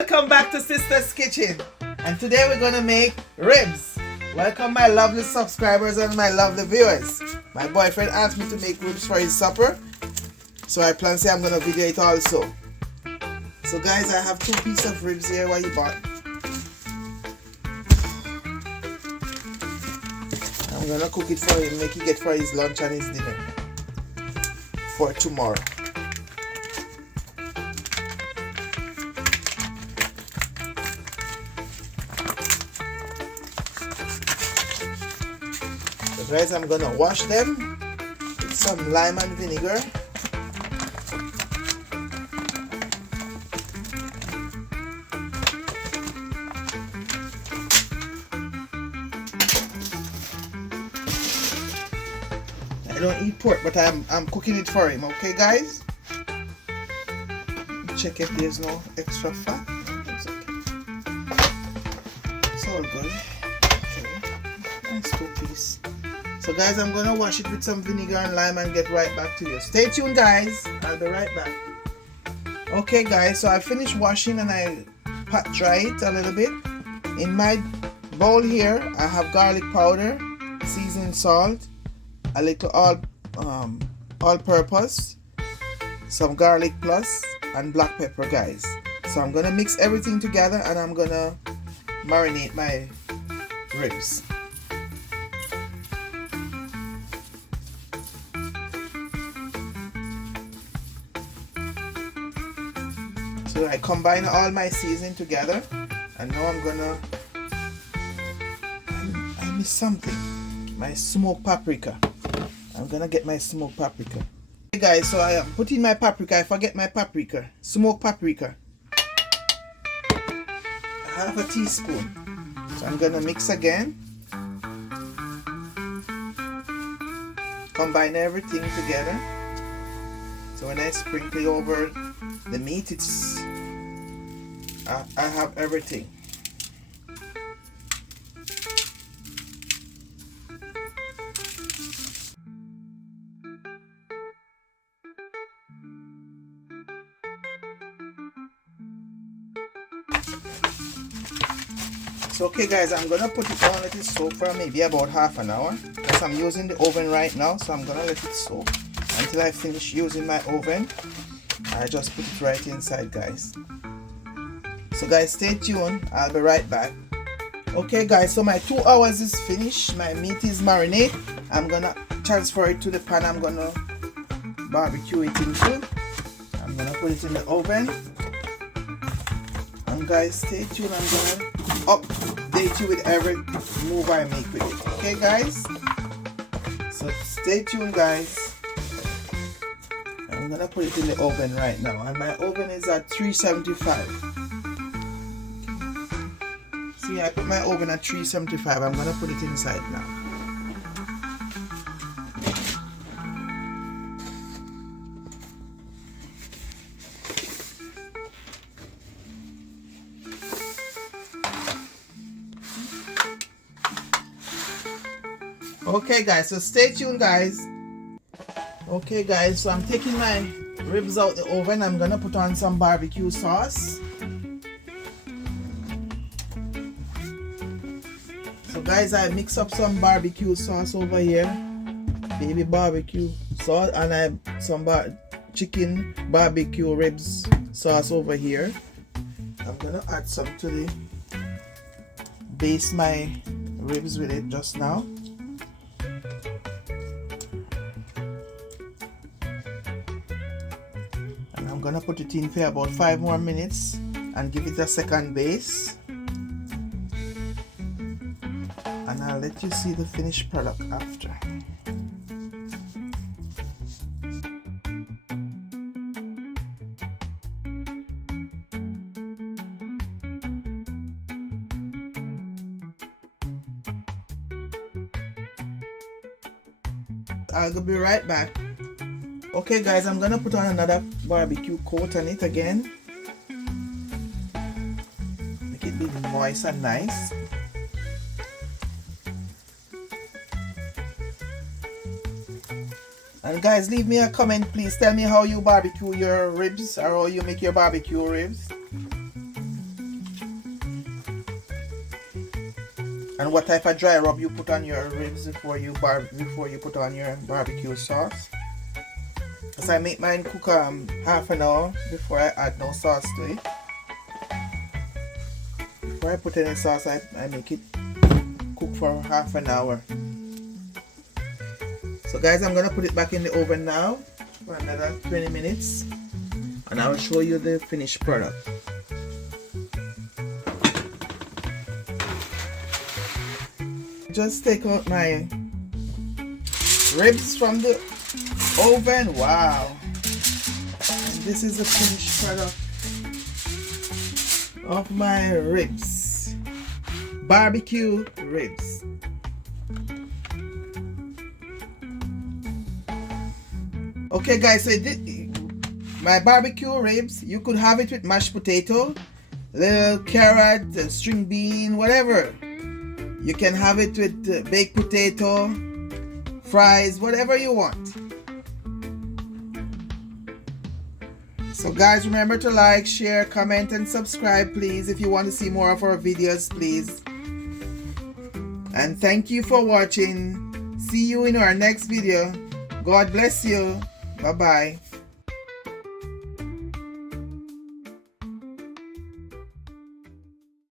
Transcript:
Welcome back to Sister's Kitchen, and today we're gonna make ribs. Welcome my lovely subscribers and my lovely viewers. My boyfriend asked me to make ribs for his supper, so I plan to say I'm gonna video it also. So guys, I have 2 pieces of ribs here what he bought. I'm gonna cook it for him, make it get for his lunch and his dinner for tomorrow. So guys, I'm gonna wash them with some lime and vinegar. I don't eat pork, but I'm cooking it for him, okay guys? Check if there's no extra fat. It's okay. It's all good. Okay. Nice 2 piece. So guys, I'm gonna wash it with some vinegar and lime and get right back to you. Stay tuned guys, I'll be right back. Okay guys, so I finished washing and I pat dry it a little bit. In my bowl here, I have garlic powder, seasoning salt, a little all-purpose, some garlic plus, and black pepper guys. So I'm gonna mix everything together and I'm gonna marinate my ribs. So I combine all my seasoning together, and now I'm gonna I missed something. My smoked paprika. I'm gonna get my smoked paprika. Okay guys, so I am putting my paprika. I forget my paprika. Smoked paprika. 1/2 teaspoon. So I'm gonna mix again. Combine everything together. So when I sprinkle over the meat, it's I have everything. So okay guys, I'm gonna put it on, let it soak for maybe about 1/2 an hour, because I'm using the oven right now. So I'm gonna let it soak until I finish using my oven. I just put it right inside guys. So guys, stay tuned, I'll be right back. Okay guys, so my 2 hours is finished. My meat is marinated. I'm gonna transfer it to the pan. I'm gonna barbecue it into. I'm gonna put it in the oven. And guys, stay tuned. I'm gonna update you with every move I make with it. Okay guys, so stay tuned guys. I'm gonna put it in the oven right now, and my oven is at 375. See, I put my oven at 375. I'm gonna put it inside now. Okay guys, so stay tuned guys. Okay guys, so I'm taking my ribs out the oven. I'm gonna put on some barbecue sauce. So guys, I mix up some barbecue sauce over here, baby barbecue sauce, and I some chicken barbecue ribs sauce over here. I'm gonna add some to the base my ribs with it just now. I'm gonna put it in for about 5 more minutes and give it a second base, and I'll let you see the finished product after. I'll be right back. Okay guys, I'm gonna put on another barbecue coat on it again. Make it be moist and nice. And guys, leave me a comment, please. Tell me how you barbecue your ribs, or how you make your barbecue ribs. And what type of dry rub you put on your ribs before you put on your barbecue sauce. So I make mine cook half an hour before I add no sauce to it. Before I put any sauce, I make it cook for half an hour. So guys, I'm gonna put it back in the oven now for another 20 minutes and I'll show you the finished product. Just take out my ribs from the oven. Wow. And this is the finished product of my ribs. Barbecue ribs. Okay guys, so my barbecue ribs, you could have it with mashed potato, little carrot, string bean, whatever. You can have it with baked potato, fries, whatever you want. So guys, remember to like, share, comment and subscribe please if you want to see more of our videos, please. And thank you for watching. See you in our next video. God bless you. Bye bye.